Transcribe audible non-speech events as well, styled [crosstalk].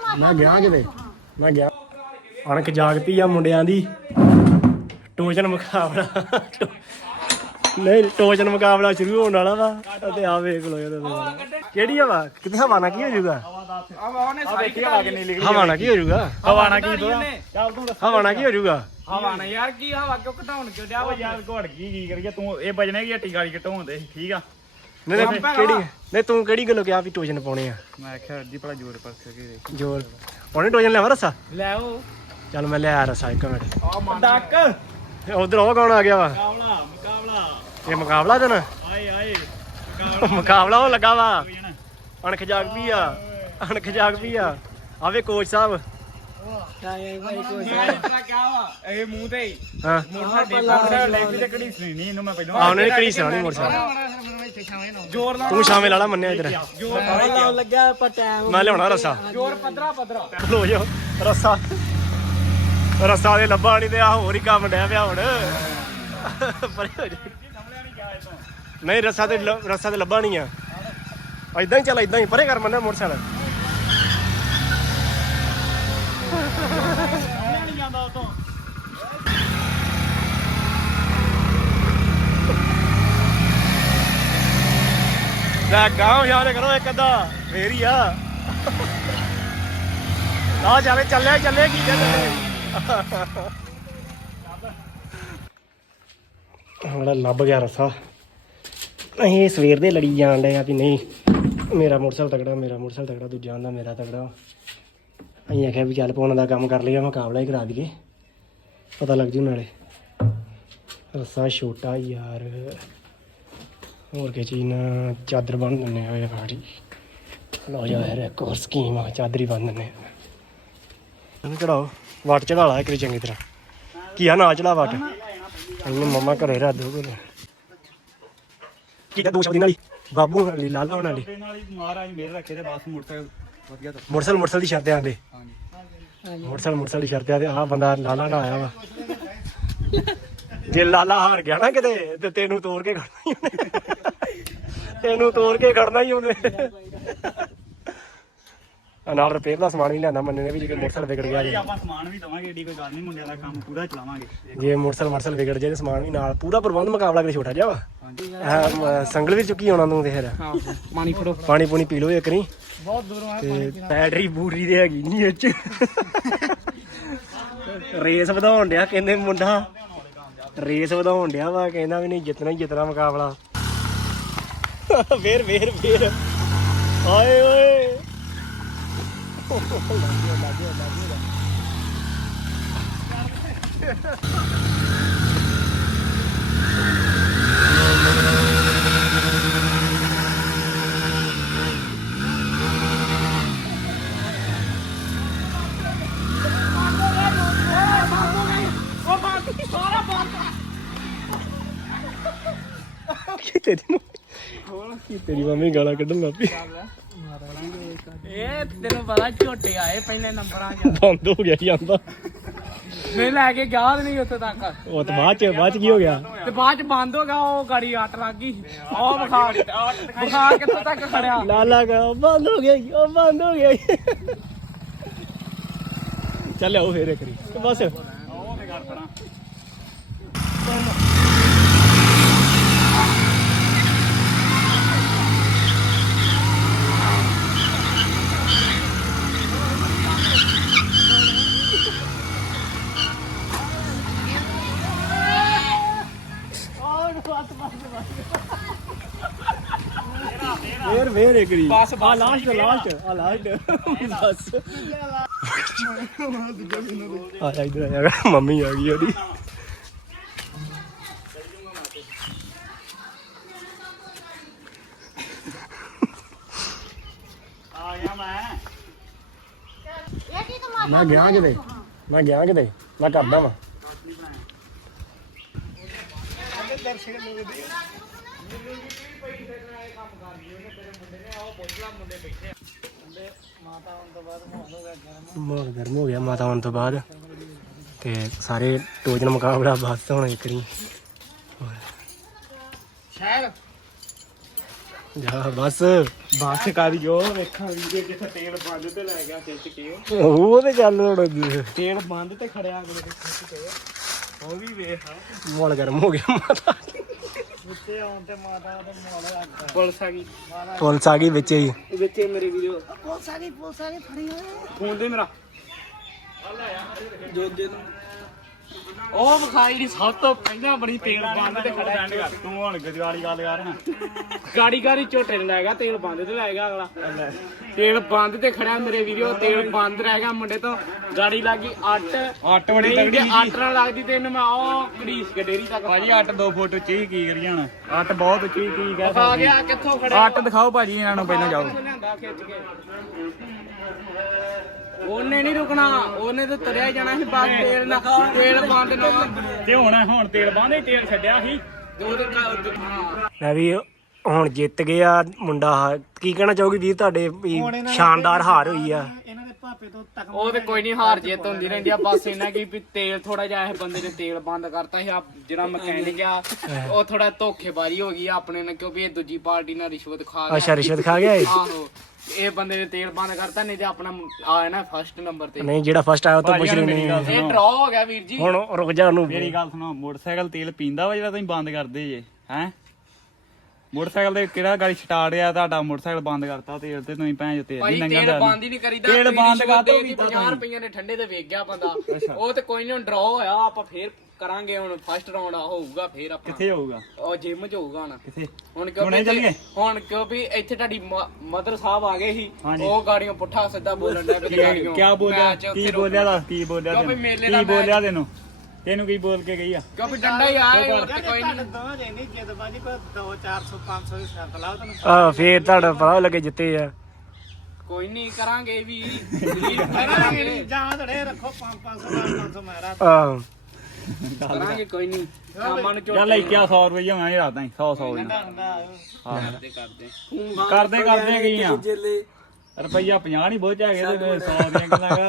ਵਾ ਮੈਂ ਗਿਆ ਕਿਤੇ? ਮੈਂ ਗਿਆ। ਅਣਕ ਜਾਗ ਪਈ ਆ ਮੁੰਡਿਆਂ ਦੀ। ਟੋਚਨ ਮੁਕਾਬਲਾ ਨਹੀਂ ਟੋਚਨ ਮੁਕਾਬਲਾ ਸ਼ੁਰੂ ਹੋਣ ਵਾਲਾ ਵਾ ਅਤੇ ਆ ਵੇਖ ਲੋ ਇਹਦਾ ਕਿਹੜੀ ਹਵਾ? ਕਿਤੇ ਹਵਾ ਨਾਲ ਕੀ ਹੋ ਜਾਊਗਾ? ਹਵਾ ਕਿੰਨੀ ਲਿਖੀ ਹਵਾ ਨਾਲ ਕੀ ਹੋ ਜਾਊਗਾ? ਹਵਾ ਨਾ ਕੀ ਦੋ ਚੱਲ ਤੂੰ ਹਵਾ ਨਾਲ ਕੀ ਹੋ ਜਾਊਗਾ? ਹਵਾ ਨਾ ਯਾਰ ਕੀ ਹਵਾ? ਕਿਉਂ ਘਟਾਉਣ ਕਿਉਂ ਡਿਆ ਵਾ? ਯਾਰ ਘੜ ਗਈ ਕੀ ਕਰੀਏ? ਤੂੰ ਇਹ ਵਜਣੇ ਕੀ ਹੱਟੀ ਗਾਲੀ ਘਟਾਉਂਦੇ ਠੀਕ ਆ? ਨਹੀਂ ਨਹੀਂ ਕਿਹੜੀ? ਨਹੀਂ ਤੂੰ ਕਿਹੜੀ ਗੱਲੋਂ ਕਿਹਾ ਵੀ ਟੋਚਨ ਪਾਉਣੇ ਆ? ਮੈਂ ਆਖਿਆ ਜੀ ਭਲਾ ਜੋਰ ਪਰ ਕੇ ਜੋਰ। ਪਾਉਣੇ ਟੋਚਨ ਲਿਆਵਾਂ ਰਸਾ? ਲੈ ਉਹ ਚੱਲ ਮੈਂ ਲਿਆ ਰਸਾ ਇੱਕ ਮਿੰਟ। ਡੱਕ। ਉਧਰ ਉਹ ਕੌਣ ਆ ਗਿਆ ਵਾ? ਮੁਕਾਬਲਾ ਮੁਕਾਬਲਾ। ਇਹ ਮੁਕਾਬਲਾ ਤੇ ਨਾ ਆਏ ਆਏ। [laughs] ਮੁਕਾਬਲਾ ਹੋਣ ਲੱਗਾ ਵਾ। ਅਣਖ ਜਾਗ ਪਈ ਆ। ਅਣਖ ਜਾਗ ਪਈ ਆ। ਆਵੇ ਕੋਚ ਸਾਹਿਬ। ਇਹ ਮੂੰਹ ਤੇ ਹੀ। ਹਾਂ। ਮੋਟਰ ਸਾਡੇ ਲੈਗ ਤੇ ਕੜੀ ਸੁਣੀ ਇਹਨੂੰ ਮੈਂ ਪਹਿਲਾਂ ਆ ਉਹਨੇ ਸੁਣਾਣੀ ਮੋਟਰਸਾਈਕਲ। ਜੋਰ ਤੂੰ ਛਾਵੇਂ ਲਾਲਾ ਮੰਨਿਆ ਇਧਰ। ਜੋਰ ਲਾ ਲੱਗਿਆ ਪਰ ਟਾਈਮ ਮੈਂ ਲਿਆਉਣਾ ਰਸਾ। ਜੋਰ ਪੱਧਰਾ ਪੱਧਰਾ ਲੋ ਜੋ ਰਸਾ। ਰਸਾ ਦੇ ਲੱਭਾ ਨਹੀਂ ਤੇ ਆ ਹੋਰ ਹੀ ਕੰਮ ਡਿਆ ਪਿਆ ਹੁਣ। ਪਰੇ ਹੋ ਜਾ। ਨਹੀਂ, ਰਸਾ ਤੇ ਲ- ਰਸਾ ਤੇ ਲੱਭਾ ਨਹੀਂ ਆ। ਐਦਾਂ ਹੀ ਚੱਲ ਐਦਾਂ ਹੀ, ਪਰੇ ਕਰ ਮੰਨਿਆ ਮੋਟਰਸਾਈਕਲ। ਨਹੀਂ ਜਾਂਦਾ ਉਤੋਂ ਲੈ, ਗਾਂਵ ਯਾਰ ਕਰੋ ਇੱਕ ਅੱਧਾ, ਫੇਰ ਹੀ ਆ। ਆ ਜਾਵੇ, ਚੱਲਿਆ ਹੀ ਚੱਲੇ ਕੀ ਕਹਿੰਦੇ ਹਮੜਾ ਲੱਭ ਗਿਆ ਰਸਾ ਅਸੀਂ ਸਵੇਰ ਦੇ ਲੜੀ ਜਾਣ ਡਏ ਆ ਵੀ ਨਹੀਂ, ਮੇਰਾ ਮੋਟਰਸਾਈਕਲ ਤਗੜਾ ਮੇਰਾ ਮੋਟਰਸਾਈਕਲ ਤਗੜਾ ਦੂਜਾ ਦਾ ਮੇਰਾ ਤਗੜਾ ਅਸੀਂ ਆਖਿਆ ਵੀ ਚੱਲ ਪੋਣਾ ਦਾ ਕੰਮ ਕਰ ਲਈਏ ਮੁਕਾਬਲਾ ਹੀ ਕਰਾ ਦਈਏ। ਪਤਾ ਲੱਗ ਜੂ ਨਾਲੇ। ਰਸਾ ਛੋਟਾ ਯਾਰ। ਹੋਰ ਕੀ ਚੀਜ਼ ਨਾ, ਚਾਦਰ ਬੰਨ ਦਿੰਨੇ ਆ ਇਹ ਗਾੜੀ ਲਓ ਯਾਰ ਇੱਕ ਹੋਰ ਸਕੀਮ ਆ, ਚਾਦਰੀ ਬੰਨ ਦਿੰਨੇ ਆ। ਚੜਾਓ। ਵਾਟ ਚੜਾ ਲਾ ਇੱਕ ਵਾਰੀ ਚੰਗੀ ਤਰ੍ਹਾਂ। ਕੀ ਆ ਨਾ ਚੜਾ ਵਾਟ ਇਹਨੂੰ ਮਮਾ ਘਰੇ ਰੱਖ ਦੋ ਕੋਲ ਕੀ ਦੋ ਸ਼ਬਦੀ ਨਾਲੀ ਬਾਬੂ ਵਾਲੀ ਲਾਲਾ ਹੋਣ ਵਾਲੀ ਤੇ ਨਾਲ ਹੀ ਮਹਾਰਾਜ ਮੇਰੇ ਰੱਖੇ ਤੇ ਬਸ ਮੋਟਰਸਾਈਕਲ ਵਧੀਆ ਤਾਂ ਮੋਟਰਸਾਈਕਲ ਮੋਟਰਸਾਈਕਲ ਦੀ ਸ਼ਰਤ ਆਂਦੇ ਹਾਂਜੀ ਮੋਟਰਸਾਈਕਲ ਮੋਟਰਸਾਈਕਲ ਦੀ ਸ਼ਰਤ ਆਂਦੇ ਆਹ ਬੰਦਾ ਲਾਲਾ ਨਾ ਆਇਆ ਵਾ ਜੇ ਲਾਲਾ ਹਾਰ ਗਿਆ ਨਾ ਕਿਤੇ ਤੇ ਤੈਨੂੰ ਤੋੜ ਕੇ ਖੜਨਾ ਹੀ ਉਹਨੇ ਤੈਨੂੰ ਤੋੜ ਕੇ ਖੜਨਾ ਹੀ ਉਹਨੇ ਨਾਲ ਰਿਪੇਅਰ ਦਾ ਸਮਾਨ ਵੀ ਲਿਆਂਦਾ ਮੰਨੇ ਨੇ ਵੀ ਜੇ ਮੋਟਰਸਾਈਕਲ ਵਿਗੜ ਗਿਆ ਜੀ। ਆਪਾਂ ਸਮਾਨ ਵੀ ਦਵਾਂਗੇ ਏਡੀ ਕੋਈ ਗੱਲ ਨਹੀਂ ਮੁੰਡਿਆਂ ਦਾ ਕੰਮ ਪੂਰਾ ਚਲਾਵਾਂਗੇ। ਜੇ ਮੋਟਰਸਾਈਕਲ ਮੋਟਰਸਾਈਕਲ ਵਿਗੜ ਜਾਏ ਤੇ ਸਮਾਨ ਵੀ ਨਾਲ ਪੂਰਾ ਪ੍ਰਬੰਧ ਮੁਕਾਬਲਾ ਕਰੇ ਛੋਟਾ ਜਿਹਾ ਵਾ। ਮ- ਸੰਗਲ ਵੀ ਚੁੱਕੀ ਆਉਣਾ ਤੂੰ ਤੇ ਫਿਰ। ਹਾਂ ਪਾਣੀ ਫੜੋ। ਪਾਣੀ ਪੂਣੀ ਪੀ ਲਓ ਇੱਕ ਨਹੀਂ ਬਹੁਤ ਦੂਰੋਂ ਆਇਆ ਤੇ ਬੈਟਰੀ ਬੂਟਰੀ ਦੇ ਹੈਗੀ ਨਹੀਂ ਇਹ ਚ। ਰੇਸ ਵਧਾਉਣ ਡਿਆ ਕਹਿੰਦੇ ਮੁੰਡਾ। ਰੇਸ ਵਧਾਉਣ ਡਿਆ ਵਾ ਕਹਿੰਦਾ ਵੀ ਨਹੀਂ ਜਿੱਤਣਾ ਹੀ ਜਿੱਤਣਾ ਮੁਕਾਬਲਾ। ਫੇਰ ਫੇਰ ਫੇਰ। ਆਏ ਓਏ। ਕੀ ਤੇਰੀ ਮੰਮੀ ਕੀ ਤੇਰੀ ਮੰਮੀ ਗਾਲਾਂ ਕੱਢਣ ਲੱਗ ਪਈ ਇਹ ਤੈਨੂੰ ਪਤਾ ਝੋਟੇ ਆਏ ਪਹਿਲੇ ਨੰਬਰਾਂ 'ਚ ਬੰਦ ਹੋ ਗਿਆ ਜਾਂਦਾ ਮੈਂ ਲੈ ਕੇ ਗਿਆ ਤੇ ਨਹੀਂ ਉੱਥੇ ਤੱਕ ਉਹ ਤਾਂ ਬਾਅਦ ਚ ਬਾਅਦ ਚ ਕੀ ਹੋ ਗਿਆ ਤੇ ਬਾਅਦ 'ਚ ਬੰਦ ਹੋ ਗਿਆ ਉਹ ਗਾੜੀ ਅੱਟ ਲੱਗ ਗਈ ਉਹ ਬੁਖਾਰ ਬੁਖਾਰ ਕਿੱਥੋਂ ਤੱਕ ਖੜਿਆ ਲਾਲਾ ਗਾ ਬੰਦ ਹੋ ਗਿਆ ਈ, ਉਹ ਬੰਦ ਹੋ ਗਿਆ ਈ। ਚੱਲ ਆਓ ਫੇਰ ਕਰੀ ਬਸ ਉਹ ਤੇ ਕਰ ਪੜਾ ਫੇਰ ਫੇਰ ਇੱਕ ਰੀ। ਬਸ ਆ ਲਾਸਟ ਲਾਸਟ। ਆ ਲਾਸਟ। ਬਸ। ਆ ਜਾ ਇਧਰ ਆ ਜਾ। ਮੰਮੀ ਆ ਗਈ ਉਹਦੀ। ਆ ਗਿਆ ਮੈਂ ਮੈਂ ਗਿਆ ਕਿਤੇ? ਮੈਂ ਗਿਆ ਕਿਤੇ? ਮੈਂ ਕਰਦਾ ਵਾਂ। ਮਾਹੌਲ ਗਰਮ। ਹੋ ਗਿਆ ਮਾਤਾ ਆਉਣ ਤੋਂ ਬਾਅਦ। ਤੇ ਸਾਰੇ ਟੋਜਨ ਮੁਕਾਬਲਾ ਬਸ ਹੁਣ ਇੱਕ ਨਹੀਂ। ਸ਼ਹਿਰ। ਜਾ ਬਸ। ਬਸ ਕਰ ਜੋ ਵੇਖਾਂ ਵੀਡੀਓ ਜਿੱਥੇ ਤੇਲ ਬੰਦ ਤੇ ਲੈ ਗਿਆ ਖਿੱਚ ਕੇ ਉਹ ਤੇ ਚੱਲ ਹੁਣ ਤੇਲ ਬੰਦ ਤੇ ਖੜਿਆ ਅਗਲੇ ਦੇ ਖਿੱਚ ਕੇ ਉਹ ਵੀ ਵੇਖ। ਮੋਲ ਗਰਮ ਹੋ ਗਿਆ ਮਾਤਾ। ਉੱਤੇ ਆਉਣ ਤੇ ਮਾਤਾ ਦਾ ਮੋਲ ਲੱਗਦਾ ਪੁਲਿਸ ਆ ਗਈ। ਪੁਲਿਸ ਆ ਗਈ ਵਿੱਚ ਹੀ। ਵਿੱਚ ਹੀ ਮੇਰੀ ਵੀਡੀਓ। ਪੁਲਿਸ ਆ ਗਈ ਪੁਲਿਸ ਆ ਗਈ ਫੜੀ ਫੋਨ ਦੇ ਮੇਰਾ। ਜੋ ਦੇ ਨੂੰ। ਉਹ ਵਿਖਾਈ ਨਹੀਂ ਸਭ ਤੋਂ ਪਹਿਲਾਂ ਬੜੀ ਤੇਲ ਬੰਦ ਤੇ ਖੜਾ ਕਰ। ਤੂੰ ਹੁਣ ਗਜਵਾਲੀ ਗੱਲ ਕਰ ਗਾੜੀ ਗਾੜੀ ਝੋਟੇ ਨੇ ਲੈ ਗਿਆ ਤੇਲ ਬੰਦ ਤੇ ਲੈ ਗਿਆ ਅਗਲਾ। ਤੇਲ ਬੰਦ ਤੇ ਖੜਿਆ ਮੇਰੇ ਵੀਡੀਓ ਤੇਲ ਬੰਦ ਰਹਿ ਗਿਆ ਮੁੰਡੇ ਤੋਂ। ਗਾੜੀ ਲੱਗੀ ਅੱਟ ਅੱਟ ਬੜੀ ਤਗੜੀ ਸੀ ਅੱਟ ਨਾਲ ਲੱਗਦੀ ਤੇ ਇਹਨੂੰ ਮੈਂ ਉਹ ਘੜੀਸ ਕੇ ਡੇਰੀ ਤੱਕ ਭਾਜੀ ਅੱਟ 2 ਫੁੱਟ ਉੱਚੀ ਕੀ ਕਰੀ ਹੁਣ? ਅੱਟ ਬਹੁਤ ਉੱਚੀ ਕੀ ਕਹਿ ਆ ਸਕਦੇ ਗਿਆ ਕਿੱਥੋਂ ਖੜਿਆ? ਅੱਟ ਦਿਖਾਓ ਭਾਜੀ ਇਹਨਾਂ ਨੂੰ ਪਹਿਲਾਂ ਜਾਓ। ਕਿੱਥੋਂ ਲਿਆਂਦਾ ਖਿੱਚ ਕੇ? ਉਹਨੇ ਨਹੀਂ ਰੁਕਣਾ। ਉਹਨੇ ਤਾਂ ਤੁਰਿਆ ਹੀ ਜਾਣਾ ਸੀ ਬਾਅਦ ਤੇਲ ਨਾ ਤੇਲ ਬੰਦ ਨਾ ਤੇ ਹੁਣ ਹੁਣ ਤੇਲ ਬਾਂਦੇ ਤੇਲ ਛੱਡਿਆ ਸੀ। ਮੈਂ ਵੀ ਹੁਣ ਜਿੱਤ ਗਿਆ ਮੁੰਡਾ ਕੀ ਕਹਿਣਾ ਚਾਹੋਗੇ ਵੀਰ ਤੁਹਾਡੇ ਵੀ ਸ਼ਾਨਦਾਰ ਹਾਰ ਹੋਈ ਆ? ਉਹ ਤੇ ਕੋਈ ਨਹੀਂ ਹਾਰ ਜਿੱਤ ਹੁੰਦੀ ਰਹਿੰਦੀ ਆ। ਬਸ ਇਹਨਾਂ ਕੀ ਵੀ ਤੇਲ ਥੋੜਾ ਜਿਹਾ ਇਹ ਬੰਦੇ ਨੇ ਤੇਲ ਬੰਦ ਕਰਤਾ ਸੀ। ਆ ਜਿਹੜਾ ਮਕੈਨਿਕ ਆ ਉਹ ਥੋੜਾ ਧੋਖੇਬਾਜ਼ੀ ਹੋ ਗਈ ਆ ਆਪਣੇ ਨਾਲ ਕਿਉਂਕਿ ਇਹ ਦੂਜੀ ਪਾਰਟੀ ਨਾਲ ਰਿਸ਼ਵਤ ਖਾ ਗਿਆ। ਅੱਛਾ ਰਿਸ਼ਵਤ ਖਾ ਗਿਆ ਇਹ? ਆਹੋ। ਇਹ ਬੰਦੇ ਨੇ ਤੇਲ ਬੰਦ ਕਰਤਾ ਨਹੀਂ ਤੇ ਆਪਣਾ ਆਇਆ ਨਾ ਫਸਟ ਨੰਬਰ ਤੇ। ਨਹੀਂ ਜਿਹੜਾ ਫਸਟ ਆਇਆ ਉਹ ਤੋਂ ਭਾਜੀ ਪੁੱਛ ਹੁਣ ਰਹੇ ਮੇਰੀ ਨੇ ਗੱਲ ਇਹ ਡਰਾ ਹੋ ਗਿਆ ਵੀਰ ਜੀ। ਹੁਣ ਰੁਕ ਜਾ ਉਹਨੂੰ। ਮੇਰੀ ਗੱਲ ਸੁਣੋ ਮੋਟਰਸਾਈਕਲ ਤੇਲ ਪੀਂਦਾ ਵਾ ਜਿਹੜਾ ਤੁਸੀਂ ਬੰਦ ਕਰਦੇ ਜੇ ਹੈ? ਮੋਟਰਸਾਈਕਲ ਦੇ ਕਿਹੜਾ ਗਾੜੀ ਸਟਾਰਟ ਆ ਤੁਹਾਡਾ ਮੋਟਰਸਾਈਕਲ ਬੰਦ ਕਰਤਾ ਤੇਲ ਤੇ ਤੁਸੀਂ ਭੈਣ ਜੋ ਤੇਲ ਭਾਈ ਨਹੀਂ ਤੇਲ ਬੰਦ ਹੀ ਨਹੀਂ ਕਰੀਦਾ ਤੇਲ ਬੰਦ ਕਰ ਦਿਓ ਦੇ ਦਿੱਤੀ, ਵੀ 50 ਰੁਪਈਆਂ ਦੇ ਠੰਡੇ ਤੇ ਵੇਚ ਗਿਆ ਬੰਦਾ। ਉਹ ਤੇ ਕੋਈ ਨਹੀਂ ਡਰਾ ਹੋਇਆ ਆਪਾਂ ਫੇਰ ਕਰਾਂਗੇ ਹੁਣ ਫਸਟ ਰਾਉਂਡ ਆ ਹੋਊਗਾ ਫੇਰ ਆਪਾਂ ਕਿੱਥੇ ਹੋਊਗਾ? ਉਹ ਜਿਮ ਚ ਹੋਊਗਾ ਹੁਣ। ਕਿੱਥੇ? ਹੁਣ ਕਿਉਂ ਹੁਣੇ ਚੱਲੀਏ? ਹੁਣ ਕਿਉਂ ਵੀ ਇੱਥੇ ਤੁਹਾਡੀ ਮਦਰ ਸਾਹਿਬ ਆ ਗਏ ਸੀ। ਹਾਂਜੀ। ਉਹ ਗਾੜੀਆਂ ਪੁੱਠਾ ਸਿੱਧਾ ਬੋਲਣ ਲੱਗ ਪਏ ਕੀ ਬੋਲਿਆ? ਮੈਚ ਉੱਥੇ ਕੀ ਬੋਲਿਆ ਦੱਸ ਕੀ ਬੋਲਿਆ ਕਿਉਂ ਵੀ ਤੈਨੂੰ? ਮੇਲੇ ਕੀ ਦਾ ਬੋਲਿਆ ਤੈਨੂੰ? ਤੈਨੂੰ ਕੀ ਬੋਲ ਕੇ ਗਈ ਆ? ਕਿਉਂ ਵੀ ਡੰਡਾ ਹੀ ਆਇਆ ਹੋਰ ਤੇ ਕੋਈ ਨਹੀਂ। ਆ ਫੇਰ ਤੁਹਾਡਾ ਪਤਾ ਲੱਗੇ ਜਿੱਤੇ ਆ। ਕੋਈ ਨਹੀਂ ਕਰਾਂਗੇ ਵੀ। ਕਰਾਂਗੇ ਆ। ਕਰਾਂਗੇ ਕੋਈ ਨਹੀਂ। ਸ਼ਾਮਾਂ ਨੂੰ ਚੱਲ ਲੈ ਕੇ ਆ 100 ਰੁਪਏ ਮੈਂ ਰਾਤਾਂ 100 100 ਕਰਦੇ ਕਰਦੇ। ਕਰਦੇ ਕਰਦੇ ਗਈ ਆ? ਰੁਪਈਆ 50 ਨਹੀਂ ਬਹੁਤ ਹੈਗੇ ਤੇ 100 ਦੀਆਂ ਗੱਲਾਂ ਕਰ।